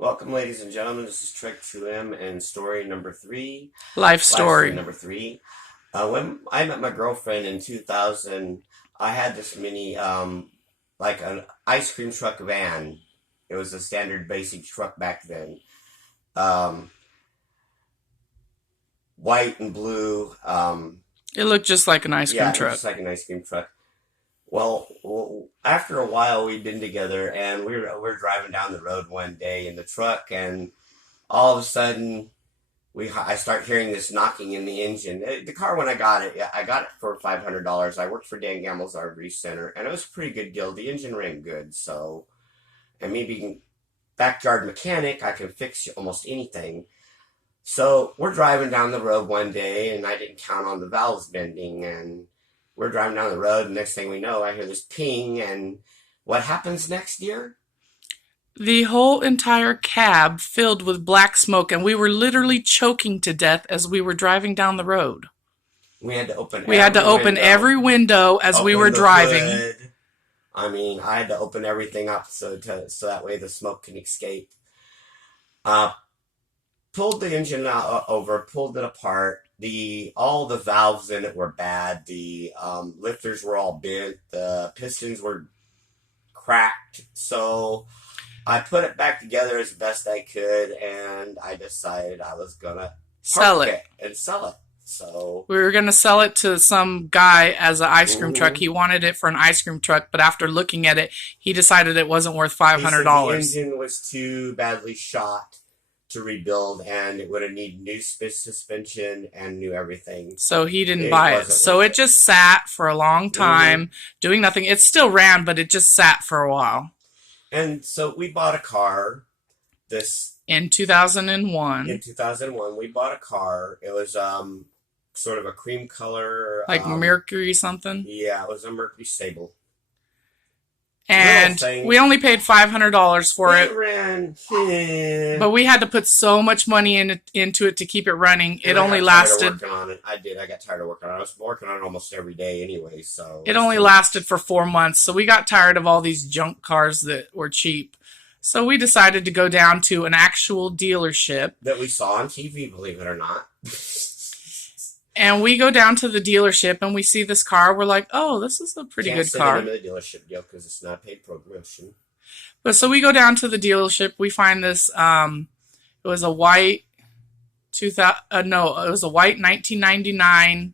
Welcome, ladies and gentlemen. This is Trek 2M and story number three, Life live stream story. number three. When I met my girlfriend in 2000, I had this mini, like an ice cream truck van. It was a standard basic truck back then. Um, White and blue. It looked just like an ice cream Yeah, it was truck. just like an ice cream truck. Well, after a while, we'd been together, and we were driving down the road one day in the truck, and all of a sudden, I start hearing this knocking in the engine. The car when I got it, yeah, I got it for $500. I worked for Dan Gamble's RV Center, and it was a pretty good deal. The engine ran good, so and me being backyard mechanic, I can fix almost anything. So we're driving down the road one day, and I didn't count on the valves bending, and we're driving down the road, and next thing we know, I hear this ping, and what happens next, dear? The whole entire cab filled with black smoke, and we were literally choking to death as we were driving down the road. We had to open We had to every open every window, window as we were open the driving. hood. I mean, I had to open everything up so that way the smoke can escape. Uh, Pulled the engine over, pulled it apart. The all the valves in it were bad. The lifters were all bent. The pistons were cracked. So I put it back together as best I could, and I decided I was gonna Sell park it. it and sell it. So, We were going to sell it to some guy as an ice cream truck. mhm. He wanted it for an ice cream truck, but after looking at it, he decided it wasn't worth He said the $500. engine was too badly shot to rebuild, and it would have needed new suspension and new everything. So he didn't It buy it. wasn't So worth it it. just sat for a long Hmm. time doing nothing. It still ran, but it just sat for a while. And so we bought a car. This In in 2001, 2001, we bought a car. It was sort of a cream color. like Mercury something. Yeah, it was a Mercury Sable. Little And thing. we only paid $500 for It it, ran, but we had to put so much money into it to keep it running. It and I only got tired of lasted working on it. I did. I got tired of working on it. I was working on it almost every day anyway. So it it was only too much. lasted for 4 months. So we got tired of all these junk cars that were cheap. So we decided to go down to an actual dealership. That we saw on TV, believe it or not. And we go down to the dealership and we see this car. We're like, oh, this is a pretty Can't good say the name car. of the dealership deal because it's not paid promotion. But so we go down to the dealership. We find this. It was a white 2000. No, it was a white 1999.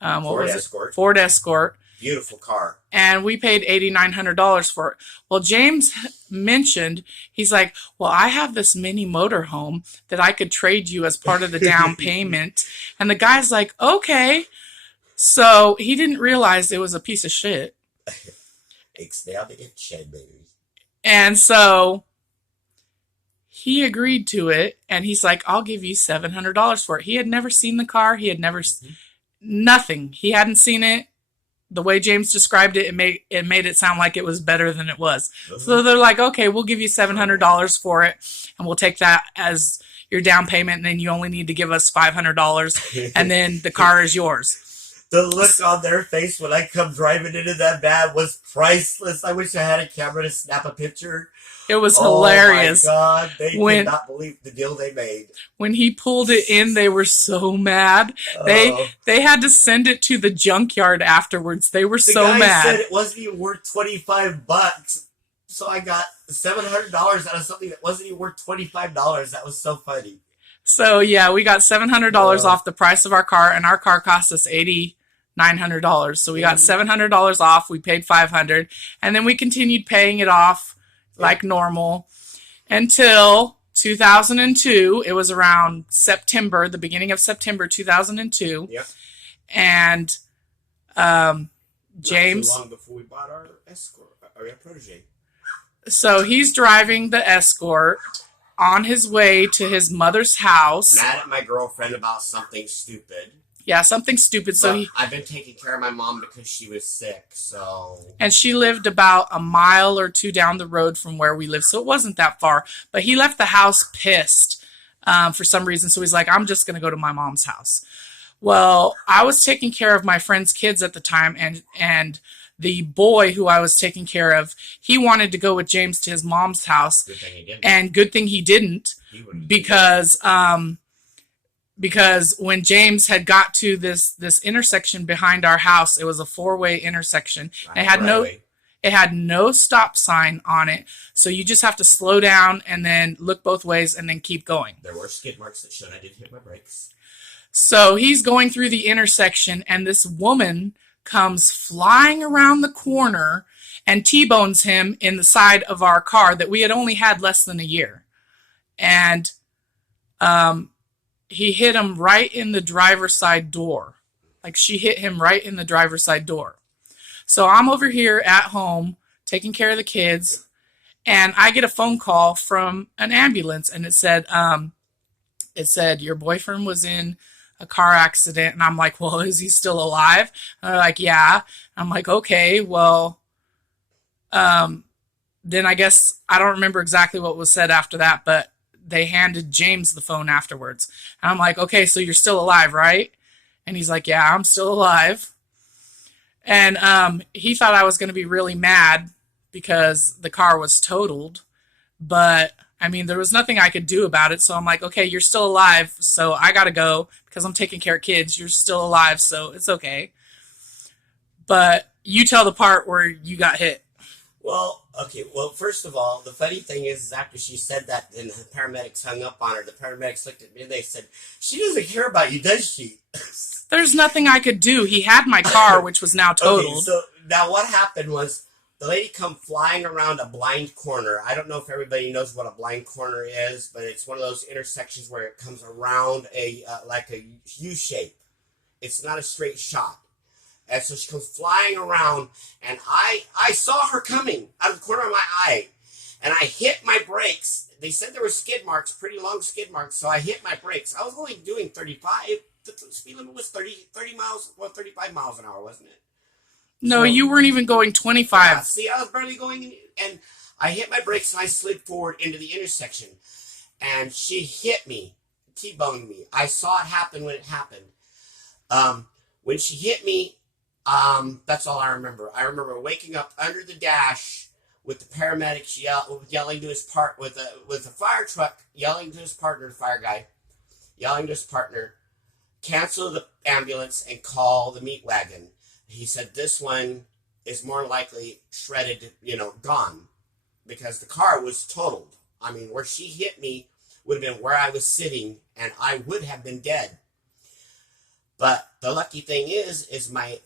What Ford was it? Escort, Ford Escort, beautiful car. and we paid $8,900 for it. Well, James mentioned he's like, well, I have this mini motorhome that I could trade you as part of the down payment, and the guy's like, okay. So he didn't realize it was a piece of shit, It's now the it shed, baby. and so he agreed to it, and he's like, I'll give you $700 for it. He had never seen the car. He had never Mm-hmm. nothing. He hadn't seen it. The way James described it, it made it sound like it was better than it was. So they're like, okay, we'll give you $700 for it, and we'll take that as your down payment, and then you only need to give us $500, and then the car is yours. The look on their face when I come driving into that van was priceless. I wish I had a camera to snap a picture. It was Oh my hilarious. God, they did When not believe the deal they made. when he pulled it in, they were so mad. Uh, They had to send it to the junkyard afterwards. They were the so guy said mad. it wasn't even worth $25, so I got $700 out of something that wasn't even worth $25. That was so funny. So yeah, we got $700 Uh, off the price of our car, and our car cost us $8,900. So we got mhm. $700 off. We paid $500, and then we continued paying it off Yeah. like normal until 2002. It was around September, the beginning of September 2002, Yeah. and um, Not too James. long before we bought our Escort, our protege. So he's driving the Escort on his way to his mother's house. Mad at my girlfriend about something stupid. Yeah, something stupid. So But he I've been taking care of my mom because she was sick, so and she lived about a mile or two down the road from where we live, so it wasn't that far. But he left the house pissed for some reason. So he's like, I'm just going to go to my mom's house. Well, I was taking care of my friend's kids at the time, and the boy who I was taking care of, he wanted to go with James to his mom's house. Good thing he didn't. And good thing he didn't, because when James had got to this intersection behind our house, it was a 4-way intersection. It had no stop sign on it, so you just have to slow down and then look both ways and then keep going. There were skid marks that showed I did hit my brakes. So he's going through the intersection, and this woman comes flying around the corner and T-bones him in the side of our car that we had only had less than a year. And he hit him right in the driver's side door. Like, she hit him right in the driver's side door. So I'm over here at home taking care of the kids, and I get a phone call from an ambulance, and it said your boyfriend was in a car accident. And I'm like, well, is he still alive? And they're like, yeah. I'm like, okay, well, then I guess I don't remember exactly what was said after that, but they handed James the phone afterwards. And I'm like, okay, so you're still alive, right? And he's like, yeah, I'm still alive. And he thought I was going to be really mad because the car was totaled. But, I mean, there was nothing I could do about it. So I'm like, okay, you're still alive, so I got to go because I'm taking care of kids. You're still alive, so it's okay. But you tell the part where you got hit. Well, okay. Well, first of all, the funny thing is after she said that, then the paramedics hung up on her. The paramedics looked at me and they said, she doesn't care about you, does she? There's nothing I could do. He had my car, which was now totaled. Okay, so now what happened was the lady come flying around a blind corner. I don't know if everybody knows what a blind corner is, but it's one of those intersections where it comes around like a U shape. It's not a straight shot. And so she comes flying around, and I saw her coming out of the corner of my eye, and I hit my brakes. They said there were skid marks, pretty long skid marks, so I hit my brakes. I was only doing 35. The speed limit was 30 miles, well, 35 miles an hour, wasn't it? No, So, you weren't even going 25. yeah, see, I was barely going, and I hit my brakes, and I slid forward into the intersection, and she hit me, T-boned me. I saw it happen when it happened. When she hit me, that's all I remember. I remember waking up under the dash with the paramedics yelling to his with a fire truck yelling to his partner, the fire guy, yelling to his partner, cancel the ambulance and call the meat wagon. He said this one is more likely shredded, gone, because the car was totaled. I mean, where she hit me would have been where I was sitting, and I would have been dead. But the lucky thing is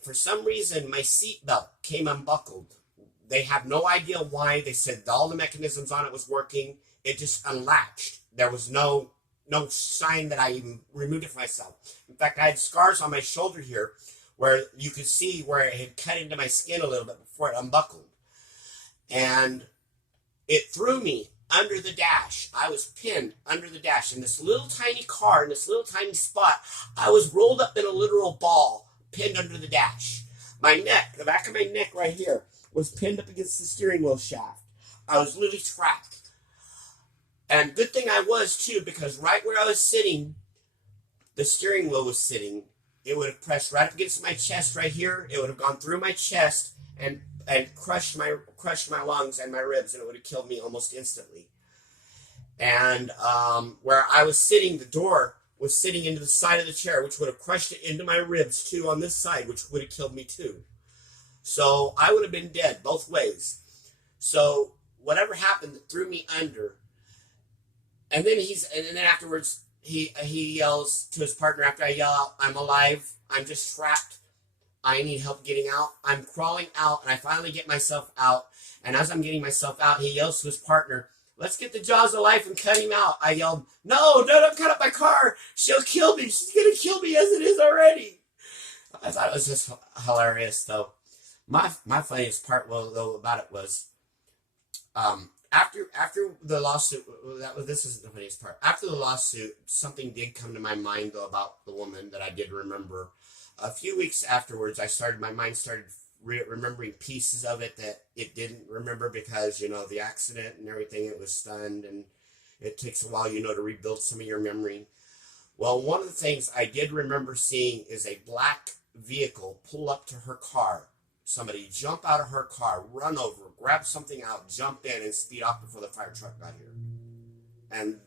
for some reason, my seatbelt came unbuckled. They have no idea why. They said all the mechanisms on it was working. It just unlatched. There was no sign that I even removed it for myself. In fact, I had scars on my shoulder here where you could see where it had cut into my skin a little bit before it unbuckled. And it threw me under the dash. I was pinned under the dash in this little tiny car, in this little tiny spot. I was rolled up in a literal ball, pinned under the dash. My neck, the back of my neck right here, was pinned up against the steering wheel shaft. I was literally trapped. And good thing I was, too, because right where I was sitting, the steering wheel was sitting. It would have pressed right up against my chest right here. It would have gone through my chest and crushed my lungs and my ribs, and it would have killed me almost instantly. And where I was sitting, the door was sitting into the side of the chair, which would have crushed it into my ribs too on this side, which would have killed me too. So I would have been dead both ways. So whatever happened that threw me under, and then afterwards he yells to his partner after I yell out, "I'm alive. I'm just trapped. I need help getting out." I'm crawling out, and I finally get myself out. And as I'm getting myself out, he yells to his partner, "Let's get the jaws of life and cut him out." I yelled, No, don't cut up my car. She'll kill me. She's going to kill me as it is already." I thought it was just hilarious, though. My funniest part, about it was, after the lawsuit, this isn't the funniest part. After the lawsuit, something did come to my mind, though, about the woman that I did remember. A few weeks afterwards, my mind started remembering pieces of it that it didn't remember because, the accident and everything, it was stunned, and it takes a while, to rebuild some of your memory. Well, one of the things I did remember seeing is a black vehicle pull up to her car, somebody jump out of her car, run over, grab something out, jump in, and speed off before the fire truck got here. And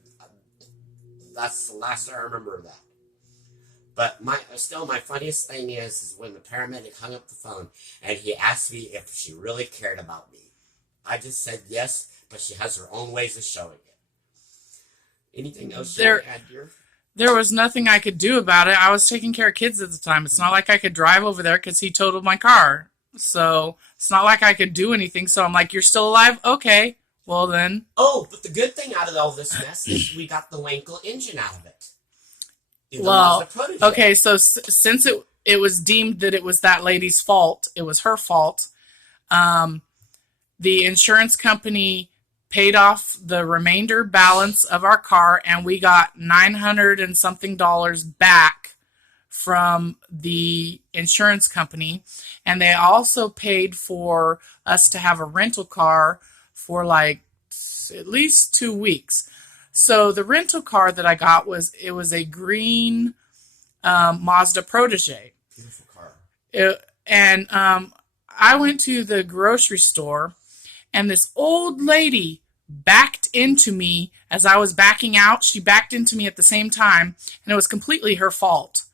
that's the last I remember of that. But my funniest thing is when the paramedic hung up the phone and he asked me if she really cared about me. I just said yes, but she has her own ways of showing it. Anything else you want to add, dear? There was nothing I could do about it. I was taking care of kids at the time. It's not like I could drive over there because he totaled my car. So it's not like I could do anything. So I'm like, you're still alive? Okay. Well then. Oh, but the good thing out of all this mess is we got the Wankel engine out of it. Well, okay, so since it was deemed that it was that lady's fault, it was her fault, the insurance company paid off the remainder balance of our car, and we got $900 and something back from the insurance company. And they also paid for us to have a rental car for like at least 2 weeks. So the rental car that I got was a green Mazda Protege. Beautiful car. And I went to the grocery store, and this old lady backed into me as I was backing out. She backed into me at the same time, and it was completely her fault.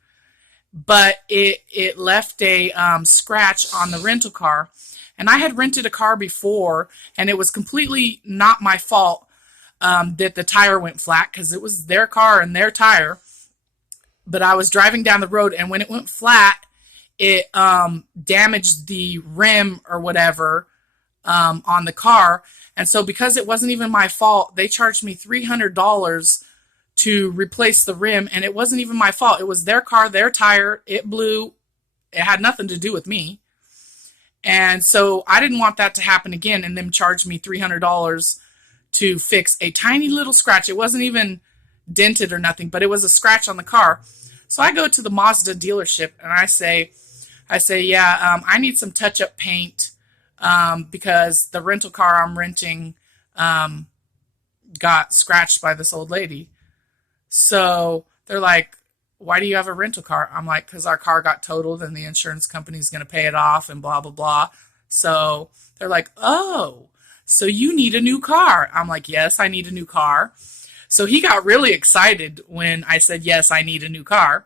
But it left a scratch on the rental car. And I had rented a car before, and it was completely not my fault that the tire went flat because it was their car and their tire. But I was driving down the road, and when it went flat, it damaged the rim or whatever on the car. And so because it wasn't even my fault, they charged me $300 to replace the rim, and it wasn't even my fault. It was their car, their tire. It blew. It had nothing to do with me. And so I didn't want that to happen again, and them charge me $300 to fix a tiny little scratch. It wasn't even dented or nothing, but it was a scratch on the car. So I go to the Mazda dealership, and I say, yeah, I need some touch-up paint because the rental car I'm renting got scratched by this old lady. So they're like, why do you have a rental car? I'm like, because our car got totaled and the insurance company's going to pay it off and blah, blah, blah. So they're like, oh, so you need a new car. I'm like, yes, I need a new car. So he got really excited when I said, yes, I need a new car.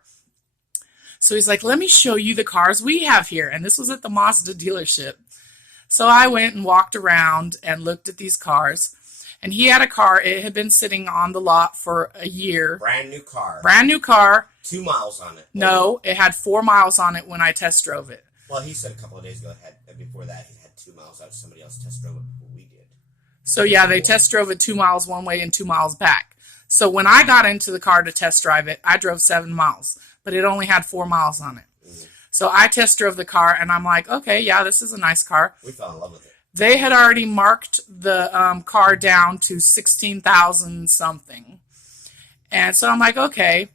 So he's like, let me show you the cars we have here. And this was at the Mazda dealership. So I went and walked around and looked at these cars. And he had a car. It had been sitting on the lot for a year. Brand new car. Brand new car. 2 miles on it. No, it had 4 miles on it when I test drove it. Well, he said a couple of days ago, before that, he had 2 miles out. Somebody else test drove it before we did. So yeah, they test drove it 2 miles one way and 2 miles back. So when I got into the car to test drive it, I drove 7 miles, but it only had 4 miles on it. Mm-hmm. So I test drove the car, and I'm like, okay, yeah, this is a nice car. We fell in love with it. They had already marked the car down to 16,000 something. And so I'm like, okay.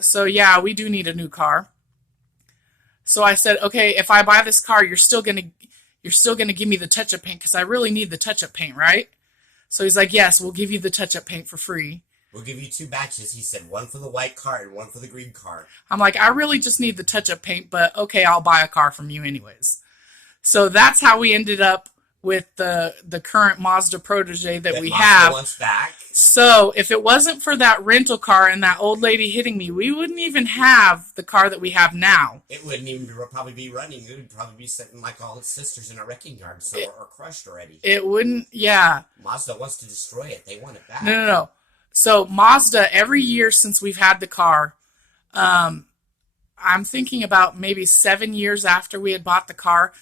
So yeah, we do need a new car. So I said, okay, if I buy this car, you're still gonna give me the touch-up paint because I really need the touch-up paint, right? So he's like, yes, we'll give you the touch-up paint for free. We'll give you 2 batches. He said, one for the white car and one for the green car. I'm like, I really just need the touch-up paint, but okay, I'll buy a car from you anyways. So that's how we ended up with the current Mazda Protege that we have. Wants back. So if it wasn't for that rental car and that old lady hitting me, we wouldn't even have the car that we have now. It wouldn't even probably be running. It would probably be sitting like all its sisters in a wrecking yard or crushed already. It wouldn't, yeah. Mazda wants to destroy it. They want it back. No. So Mazda, every year since we've had the car, I'm thinking about maybe 7 years after we had bought the car,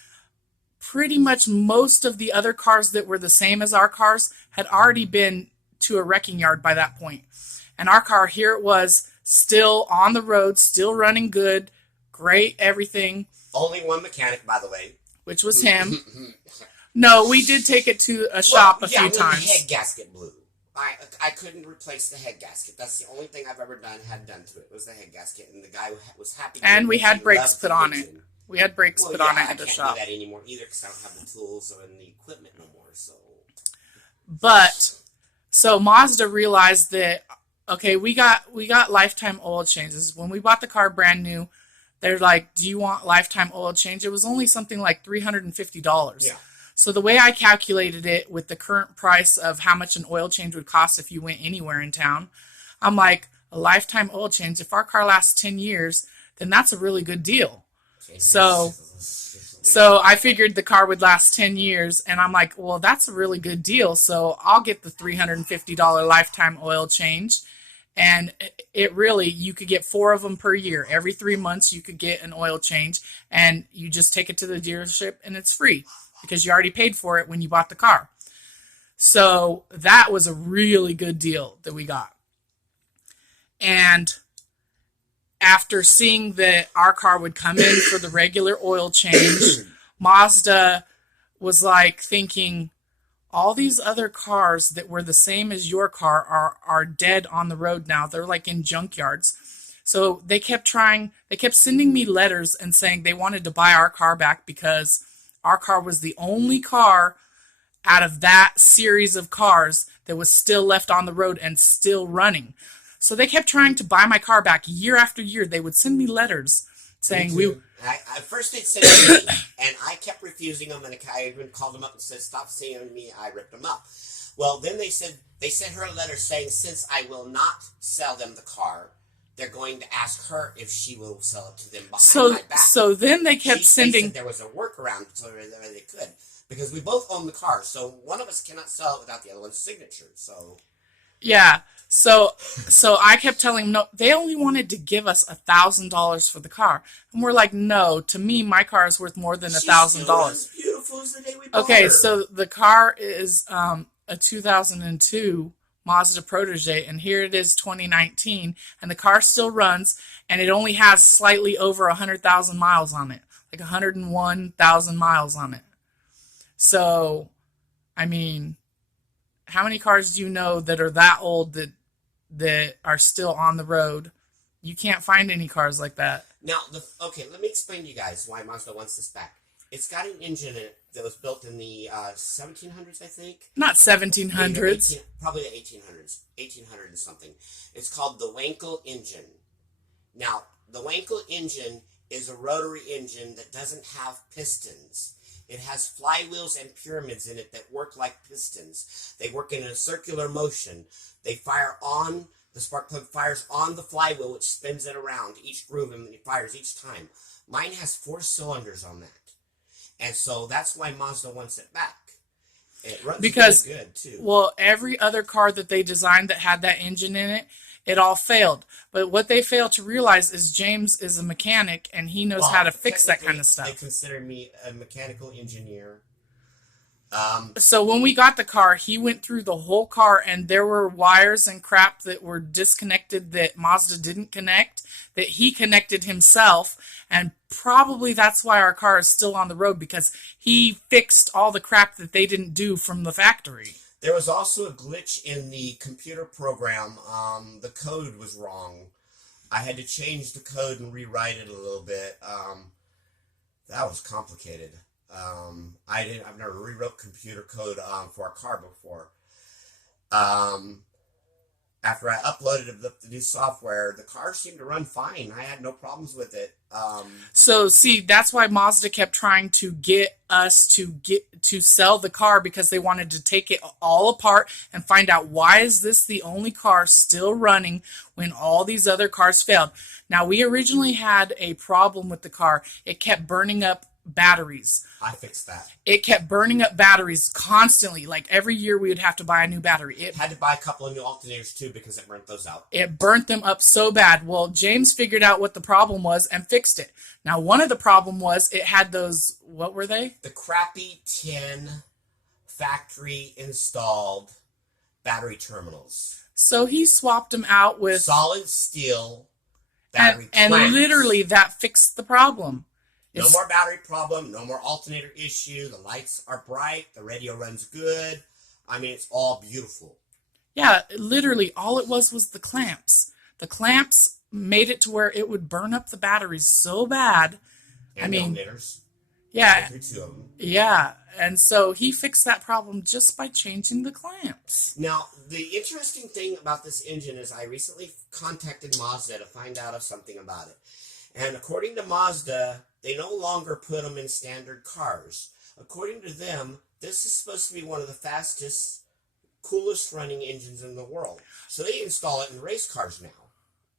pretty much most of the other cars that were the same as our cars had already been to a wrecking yard by that point. And our car, here it was, still on the road, still running good, great, everything. Only one mechanic, by the way. Which was him. No, we did take it to a shop a few times. The head gasket blew. I couldn't replace the head gasket. That's the only thing I've ever had done to it, was the head gasket. And the guy was happy. And we had brakes put on it. We had brakes put on it at the shop. I can't do that anymore either because I don't have the tools and the equipment no more. So Mazda realized that, okay, we got lifetime oil changes. When we bought the car brand new, They're like, do you want lifetime oil change? It was only something like $350. Yeah. So the way I calculated it with the current price of how much an oil change would cost if you went anywhere in town, I'm like, a lifetime oil change, if our car lasts 10 years, then that's a really good deal. So I figured the car would last 10 years, and I'm like, well, that's a really good deal. So I'll get the $350 lifetime oil change. And it really, you could get 4 of them per year. Every 3 months, you could get an oil change, and you just take it to the dealership, and it's free because you already paid for it when you bought the car. So that was a really good deal that we got. And after seeing that our car would come in for the regular oil change, Mazda was like thinking, all these other cars that were the same as your car are dead on the road now. They're like in junkyards. So they kept sending me letters and saying they wanted to buy our car back because our car was the only car out of that series of cars that was still left on the road and still running. So they kept trying to buy my car back year after year. They would send me letters saying first they'd send it to me, and I kept refusing them, and I even called them up and said, stop sending me. I ripped them up. Well, then they sent her a letter saying, since I will not sell them the car, they're going to ask her if she will sell it to them behind my back. So then they kept sending. They said there was a workaround so they could, because we both own the car, so one of us cannot sell it without the other one's signature. So yeah. So I kept telling them, no, they only wanted to give us $1,000 for the car. And we're like, no, to me, my car is worth more than $1,000. Beautiful as the day we bought Okay, her. so the car is a 2002 Mazda Protege, and here it is 2019, and the car still runs, and it only has slightly over 100,000 miles on it, like 101,000 miles on it. So, I mean, how many cars do you know that are that old that are still on the road? You can't find any cars like that. Now, let me explain to you guys why Mazda wants this back. It's got an engine in it that was built in the 1700s, I think. Not 1700s. Probably the 1800s. 1800 and something. It's called the Wankel engine. Now, the Wankel engine is a rotary engine that doesn't have pistons. It has flywheels and pyramids in it that work like pistons. They work in a circular motion. They fire on, the spark plug fires on the flywheel, which spins it around each groove, and it fires each time. Mine has 4 cylinders on that. And so that's why Mazda wants it back. It runs really good, too. Well, every other car that they designed that had that engine in it, it all failed. But what they failed to realize is James is a mechanic, and he knows how to fix that kind of stuff. They consider me a mechanical engineer. So when we got the car, he went through the whole car, and there were wires and crap that were disconnected that Mazda didn't connect, that he connected himself, and probably that's why our car is still on the road, because he fixed all the crap that they didn't do from the factory. There was also a glitch in the computer program. The code was wrong. I had to change the code and rewrite it a little bit. That was complicated. I've never rewrote computer code for a car before. After I uploaded the new software, the car seemed to run fine. I had no problems with it. So see, that's why Mazda kept trying to get us to sell the car, because they wanted to take it all apart and find out, why is this the only car still running when all these other cars failed. Now, we originally had a problem with the car. It kept burning up batteries. I fixed that. It kept burning up batteries constantly. Like every year we would have to buy a new battery. It had to buy a couple of new alternators too, because it burnt those out. It burnt them up so bad. Well, James figured out what the problem was and fixed it. Now, one of the problem was it had those, what were they? The crappy tin factory installed battery terminals. So he swapped them out with solid steel battery and literally that fixed the problem. No more battery problem, no more alternator issue, the lights are bright, the radio runs good. I mean, it's all beautiful. Yeah, literally all it was the clamps. The clamps made it to where it would burn up the batteries so bad. And alternators. Yeah. Two of them. Yeah, and so he fixed that problem just by changing the clamps. Now, the interesting thing about this engine is I recently contacted Mazda to find out of something about it. And according to Mazda, they no longer put them in standard cars. According to them, this is supposed to be one of the fastest, coolest running engines in the world. So they install it in race cars now.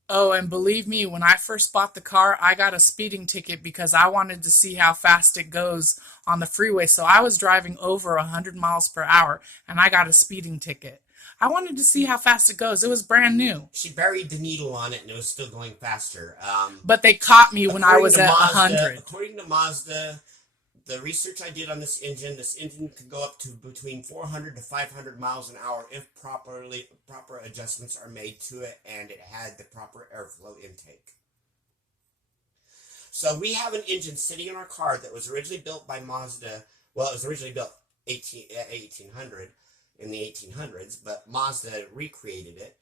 Oh, and believe me, when I first bought the car, I got a speeding ticket because I wanted to see how fast it goes on the freeway. So I was driving over 100 miles per hour and I got a speeding ticket. I wanted to see how fast it goes. It was brand new. She buried the needle on it and it was still going faster. But they caught me when I was at Mazda, 100. According to Mazda, the research I did on this engine can go up to between 400 to 500 miles an hour if proper adjustments are made to it and it had the proper airflow intake. So we have an engine sitting in our car that was originally built by Mazda. Well, it was originally built 1800 in the 1800s, but Mazda recreated it,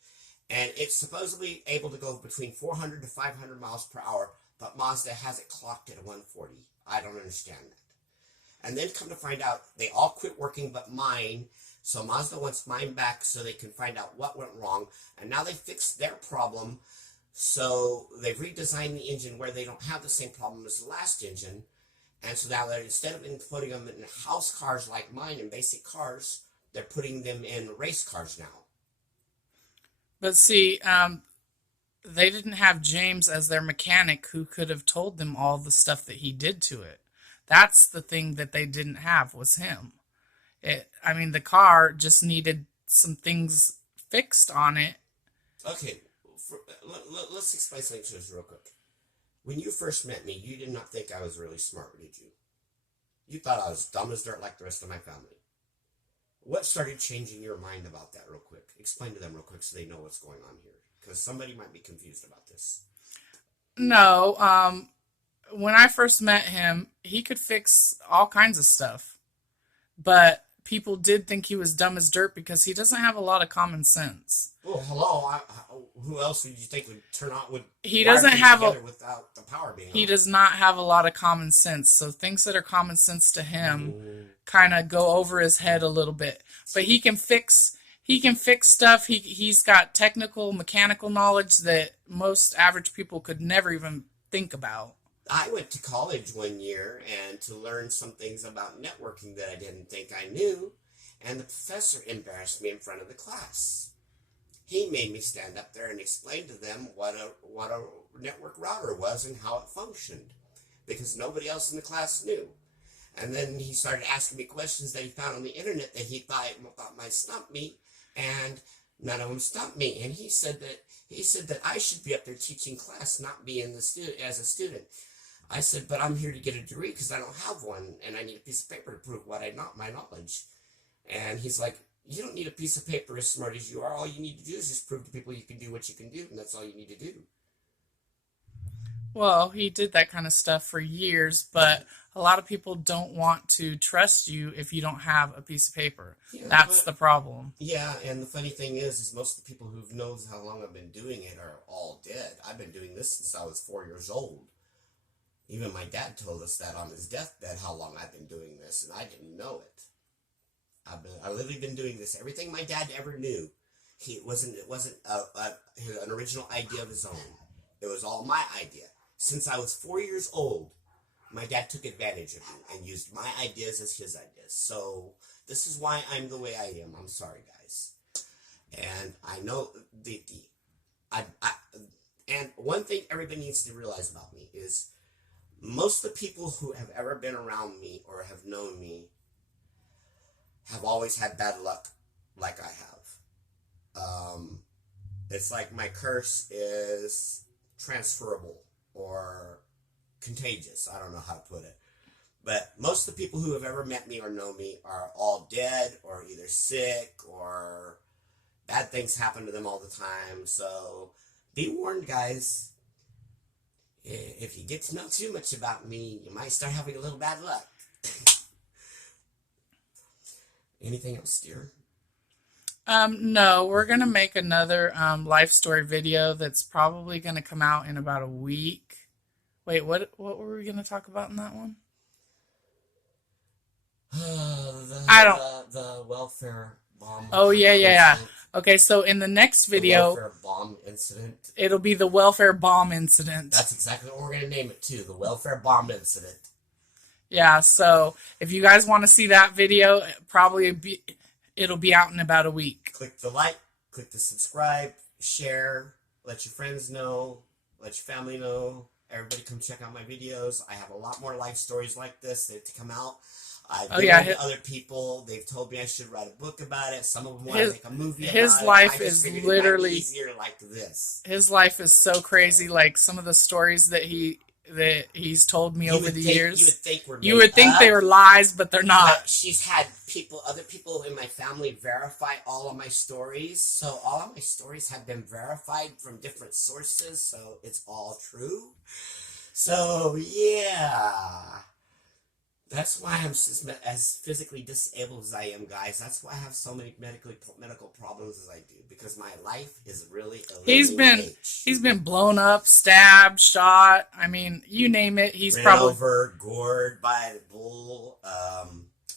and it's supposedly able to go between 400 to 500 miles per hour, but Mazda has it clocked at 140. I don't understand that. And then come to find out, they all quit working but mine, so Mazda wants mine back so they can find out what went wrong, and now they fixed their problem, so they've redesigned the engine where they don't have the same problem as the last engine, and so now they're, instead of putting them in house cars like mine and basic cars, they're putting them in race cars now. But see, they didn't have James as their mechanic who could have told them all the stuff that he did to it. That's the thing that they didn't have was him. The car just needed some things fixed on it. Okay, let's explain something to us real quick. When you first met me, you did not think I was really smart, did you? You thought I was dumb as dirt like the rest of my family. What started changing your mind about that real quick? Explain to them real quick so they know what's going on here. Because somebody might be confused about this. No, when I first met him, he could fix all kinds of stuff. But people did think he was dumb as dirt because he doesn't have a lot of common sense. Well, hello. Who else would you think would turn on? He doesn't have without the power being on? He does not have a lot of common sense. So things that are common sense to him kind of go over his head a little bit. But he can fix stuff. He's got technical, mechanical knowledge that most average people could never even think about. I went to college one year and to learn some things about networking that I didn't think I knew, and the professor embarrassed me in front of the class. He made me stand up there and explain to them what a network router was and how it functioned, because nobody else in the class knew. And then he started asking me questions that he found on the internet that he thought might stump me, and none of them stumped me. And he said that I should be up there teaching class, not be as a student. I said, but I'm here to get a degree because I don't have one, and I need a piece of paper to prove my knowledge. And he's like, you don't need a piece of paper as smart as you are. All you need to do is just prove to people you can do what you can do, and that's all you need to do. Well, he did that kind of stuff for years, but a lot of people don't want to trust you if you don't have a piece of paper. Yeah, that's the problem. Yeah, and the funny thing is most of the people who knows how long I've been doing it are all dead. I've been doing this since I was 4 years old. Even my dad told us that on his deathbed, how long I've been doing this, and I didn't know it. I've literally been doing this. Everything my dad ever knew, it wasn't an original idea of his own. It was all my idea. Since I was 4 years old, my dad took advantage of me and used my ideas as his ideas. So this is why I'm the way I am. I'm sorry, guys. And I know and one thing everybody needs to realize about me is most of the people who have ever been around me or have known me have always had bad luck like I have. It's like my curse is transferable or contagious. I don't know how to put it. But most of the people who have ever met me or know me are all dead or either sick or bad things happen to them all the time. So be warned, guys. If you get to know too much about me, you might start having a little bad luck. Anything else, dear? No, we're going to make another life story video that's probably going to come out in about a week. Wait, what were we going to talk about in that one? The welfare bomb. Oh, yeah. incident. Okay, so in the next The video, welfare bomb incident. it'll be the welfare bomb incident. That's exactly what we're gonna name it too. The welfare bomb incident. Yeah, so if you guys want to see that video, it'll be out in about a week. Click the like, click the subscribe, share, let your friends know, let your family know. Everybody come check out my videos. I have a lot more life stories like this that to come out. I've given them to other people. They've told me I should write a book about it. Some of them want to make a movie about it. His life I just is figured it might be literally easier like this. his life is so crazy. Like some of the stories that he's told me over the years. You would think they were lies, but they're not. But she's had other people in my family verify all of my stories. So all of my stories have been verified from different sources. So it's all true. So yeah. That's why I'm as physically disabled as I am, guys. That's why I have so many medical problems as I do, because my life is really a He's been blown up, stabbed, shot. I mean, you name it. He's ran probably over, gored by the bull.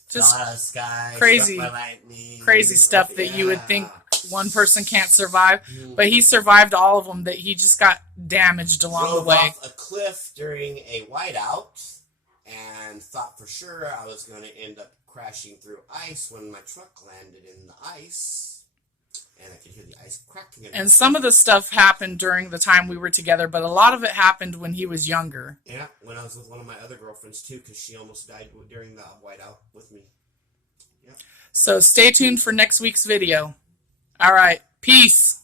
just out of the sky, crazy, struck by lightning, crazy stuff that you would think one person can't survive, but he survived all of them. That he just got damaged along the way. Off a cliff during a whiteout. And thought for sure I was going to end up crashing through ice when my truck landed in the ice. And I could hear the ice cracking. And some of the stuff happened during the time we were together, but a lot of it happened when he was younger. Yeah, when I was with one of my other girlfriends too, because she almost died during the whiteout with me. Yeah. So stay tuned for next week's video. All right, peace.